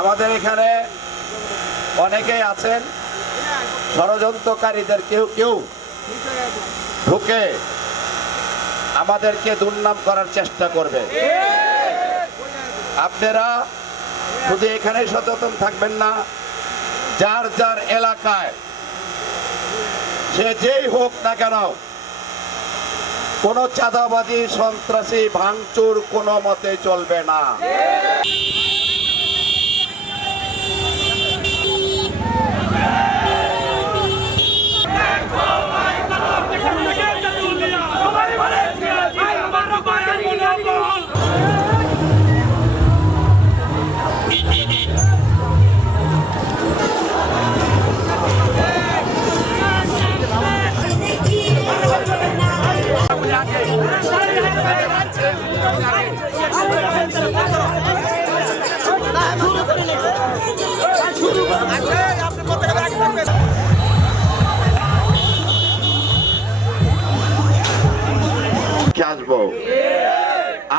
আমাদের এখানে অনেকেই আছেন। ষড়যন্ত্রকারীদের কেউ কেউ ঢুকে আমাদেরকে দুর্নাম করার চেষ্টা করবে। আপনারা শুধু এখানে সচেতন থাকবেন না, যার যার এলাকায় সে যেই হোক না কেন, কোনো চাঁদাবাজি, সন্ত্রাসী, ভাঙচুর কোনো মতে চলবে না।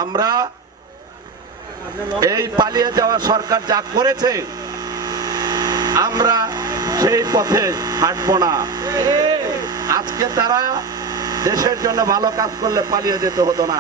আমরা এই পালিয়ে যাওয়া সরকার যা করেছে আমরা সেই পথে হাঁটবো না। আজকে তারা দেশের জন্য ভালো কাজ করলে পালিয়ে যেতে হতো না।